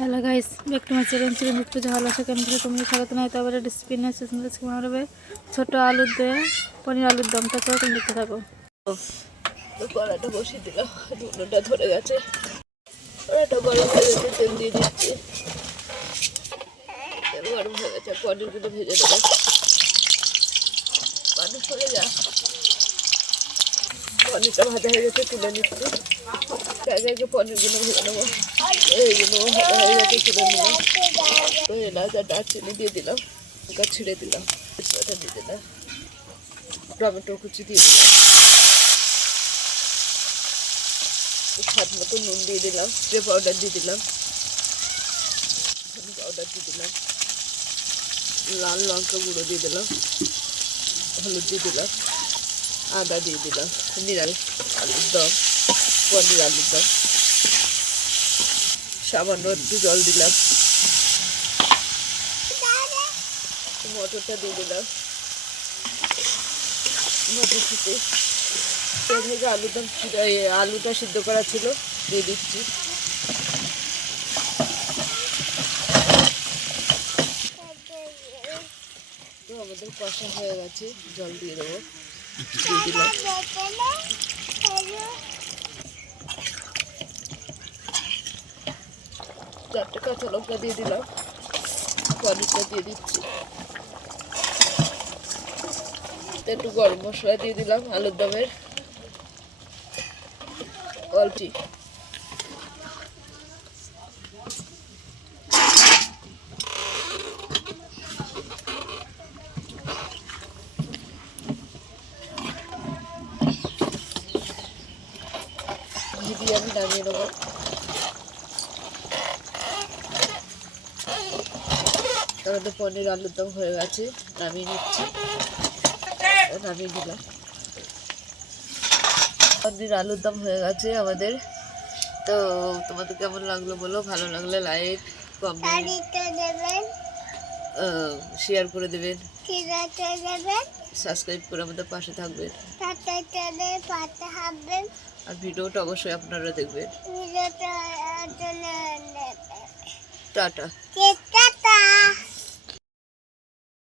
Hello guys, back to my channel Chiranjit Puja. ভালোবাসা কেন থেকে তুমি স্বাগত নাই। তবে রেসিপি নিয়ে বানাবে ছোট আলুর দিয়ে পনির আলুর দম। তারপরে তুমি দেখতে থাকো। কড়াটা বসিয়ে দিলাম, ধুনোটা ধরে গেছে। কড়াটা গরম হয়ে গেছে, তেল দিয়ে দিচ্ছি। তেল গরম হয়ে গেছে, পনিরগুলো ভেজে দেবো। মানুষ চলে যা, পনিরটা ভাজা হয়ে গেছে, তুলে নিচ্ছি। জায়গায় পনিরগুলো ভেজে নেবো। এইগুলো ভাজা হয়ে গেছে, তুলে নিলাম। এলাচ আর দারচিনি দিয়ে দিলাম, লঙ্কা ছিঁড়ে দিলাম, তেজপাতা দিয়ে দিলাম, টমেটো কুচি দিয়ে দিলাম, স্বাদ মতো নুন দিয়ে দিলাম, জিরে পাউডার দিয়ে দিলাম, ধনে পাউডার দিয়ে দিলাম, লাল লঙ্কা গুঁড়ো দিয়ে দিলাম, হলুদ দিয়ে দিলাম, আদা দিয়ে দিলাম। নিরামিষ আলুর দম, পনির আলুর দম। সামান্য একটু জল দিলাম, মটরটা দিয়ে দিলাম, মটরশুঁটি ভেজে আলুর দম, আলুটা সিদ্ধ করা ছিল দিয়ে দিচ্ছি। তো আমাদের কষা হয়ে গেছে, জল দিয়ে দেবো, দিয়ে দিলাম। চারটে কাঁচা লঙ্কা দিয়ে দিলাম, পনিরটা দিয়ে দিচ্ছি। একটু গরম মশলা দিয়ে দিলাম আলুর দমের অল্পি। দিয়ে আমি নামিয়ে নেবো। আমাদের পনির আলুর দম হয়ে গেছে, নামিয়ে নিচ্ছি। নামিয়ে দিলাম। পনির আলুর দম হয়ে গেছে আমাদের। তো তোমাদের কেমন লাগলো বলো, ভালো লাগলে লাইক কমেন্ট শেয়ার করে দেবেন, সাবস্ক্রাইব করে আমাদের পাশে থাকবেন, আর ভিডিওটা অবশ্যই আপনারা দেখবেন। টাটা।